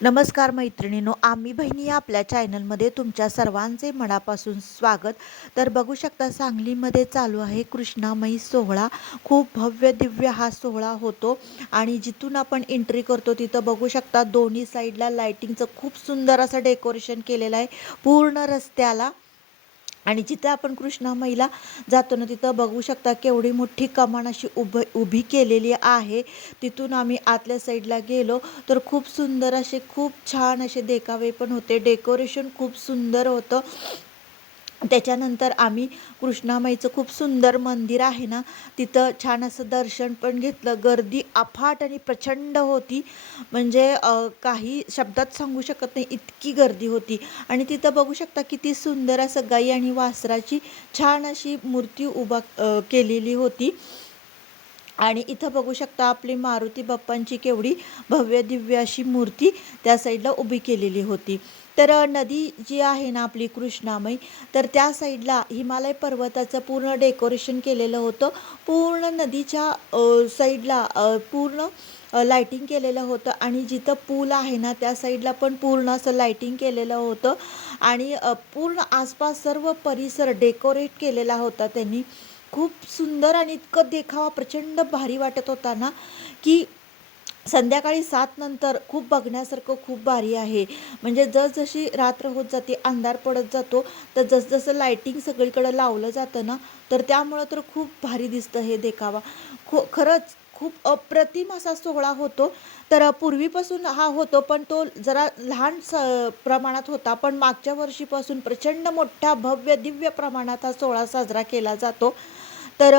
नमस्कार मैत्रिणींनो आम्ही बहिणी या आपल्या चॅनलमध्ये तुमच्या सर्वांचे मनापासून स्वागत. तर बघू शकता सांगलीमध्ये चालू आहे कृष्णामयी सोहळा. खूप भव्य दिव्य हा सोहळा होतो आणि जिथून आपण एंट्री करतो तिथं बघू शकता दोन्ही साईडला लाईटिंगचं खूप सुंदर असं डेकोरेशन केलेलं आहे. पूर्ण रस्त्याला आणि जिथे आपण कृष्णामाईला जातो ना तिथं बघू शकता केवढी मोठी कमान अशी उभ उभी केलेली आहे. तिथून आम्ही आतल्या साईडला गेलो तर खूप सुंदर असे खूप छान असे देखावे पण होते. डेकोरेशन खूप सुंदर होतं. त्याच्यानंतर आम्ही कृष्णामाईचं खूप सुंदर मंदिर आहे ना तिथं छान असं दर्शन पण घेतलं. गर्दी अफाट आणि प्रचंड होती. म्हणजे काही शब्दात सांगू शकत नाही इतकी गर्दी होती. आणि तिथं बघू शकता किती सुंदर असं गाई आणि वासराची छान अशी मूर्ती उभा केलेली होती. आणि इथं बघू शकता आपली मारुती बाप्पांची केवढी भव्य दिव्य अशी मूर्ती त्या साईडला उभी केलेली होती. तर नदी जी आहे ना आपली कृष्णामयी तर त्या साईडला हिमालय पर्वताचं पूर्ण डेकोरेशन केलेलं होतं. पूर्ण नदीच्या साईडला पूर्ण लाईटिंग केलेलं होतं. आणि जिथं पूल आहे ना त्या साईडला पण पूर्ण असं लाईटिंग केलेलं होतं. आणि पूर्ण आसपास सर्व परिसर डेकोरेट केलेला होता त्यांनी. खूप सुंदर आणि इतकं देखावा प्रचंड भारी वाटत होता ना की संध्याकाळी सात नंतर खूप बघण्यासारखं खूप भारी आहे. म्हणजे जसजशी रात्र होत जाते अंधार पडत जातो तर जसजसं लायटिंग सगळीकडं लावलं जातं ना तर त्यामुळं तर खूप भारी दिसतं हे देखावा. खो खरंच खूप अप्रतिम असा सोहळा होतो. तर पूर्वीपासून हा होतो पण तो जरा लहान स प्रमाणात होता पण मागच्या वर्षीपासून प्रचंड मोठ्या भव्य दिव्य प्रमाणात हा सोहळा साजरा केला जातो. तर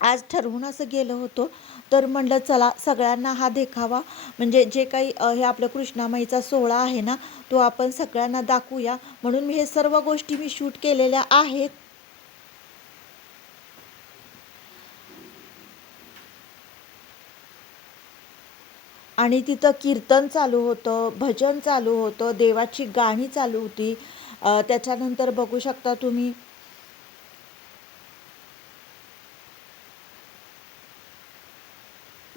आज ठरवून असं गेलो होतो. तर म्हणलं चला सगळ्यांना हा देखावा. म्हणजे जे काही हे आपलं कृष्णामाईचा सोहळा आहे ना तो आपण सगळ्यांना दाखवूया. म्हणून मी हे सर्व गोष्टी मी शूट केलेल्या आहेत. आणि तिथं कीर्तन चालू होतं भजन चालू होतं देवाची गाणी चालू होती. त्याच्यानंतर बघू शकता तुम्ही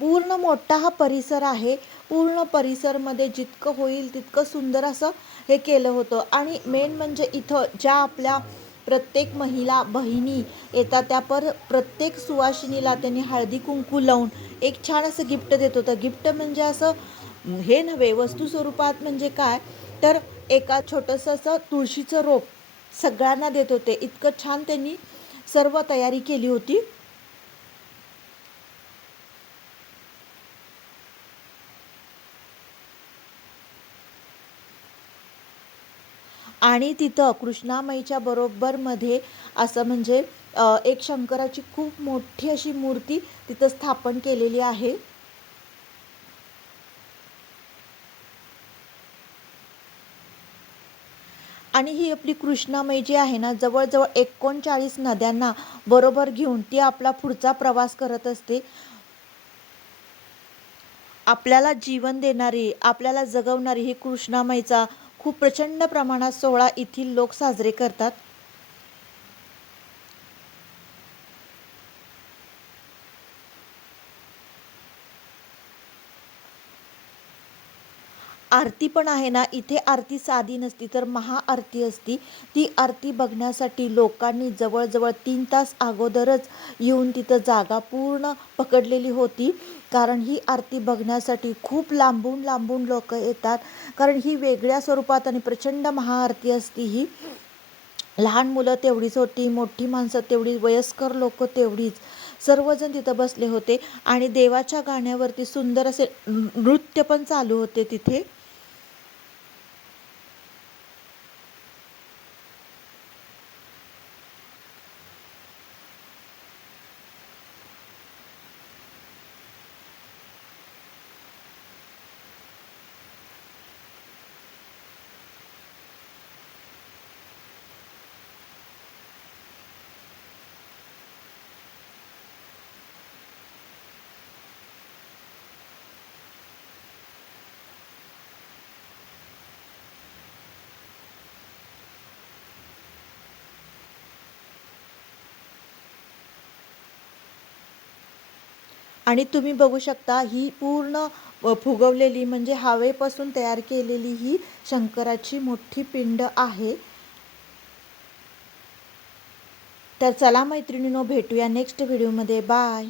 पूर्ण मोठा हा परिसर आहे. पूर्ण परिसरमध्ये जितकं होईल तितकं सुंदर असं हे केलं होतं. आणि मेन म्हणजे इथं ज्या आपल्या प्रत्येक महिला बहिणी येतात त्या पर प्रत्येक सुवासिनीला त्यांनी हळदी कुंकू लावून एक छान असं गिफ्ट देत होतं. गिफ्ट म्हणजे असं हे नव्हे वस्तू स्वरूपात म्हणजे काय? तर एका छोटंसं असं तुळशीचं रोप सगळ्यांना देत होते. इतकं छान त्यांनी सर्व तयारी केली होती. आणि तिथं कृष्णामाईच्या बरोबरमध्ये असं म्हणजे एक शंकराची खूप मोठी अशी मूर्ती तिथं स्थापन केलेली आहे. आणि ही आपली कृष्णामयी जी आहे ना जवळजवळ एकोणचाळीस नद्यांना बरोबर घेऊन ती आपला पुढचा प्रवास करत असते. आपल्याला जीवन देणारी आपल्याला जगवणारी ही कृष्णामाईचा खूप प्रचंड प्रमाणात सोहळा येथील लोक साजरे करतात. आरती पण आहे ना इथे आरती साधी नसती तर महाआरती असती. ती आरती बघण्यासाठी लोकांनी जवळजवळ तीन तास अगोदरच येऊन तिथं जागा पूर्ण पकडलेली होती. कारण ही आरती बघण्यासाठी खूप लांबून लांबून लोक येतात. कारण ही वेगळ्या स्वरूपात आणि प्रचंड महाआरती असती ही. लहान मुलं तेवढीच होती मोठी माणसं तेवढी वयस्कर लोक तेवढीच. सर्वजण तिथं बसले होते. आणि देवाच्या गाण्यावरती सुंदर असे नृत्य पण चालू होते तिथे. आणि तुम्ही बघू शकता ही पूर्ण फुगवलेली म्हणजे हवेपासून तयार केलेली ही शंकराची मोठी पिंड आहे. तर चला मैत्रिणीनो भेटूया नेक्स्ट व्हिडिओमध्ये बाय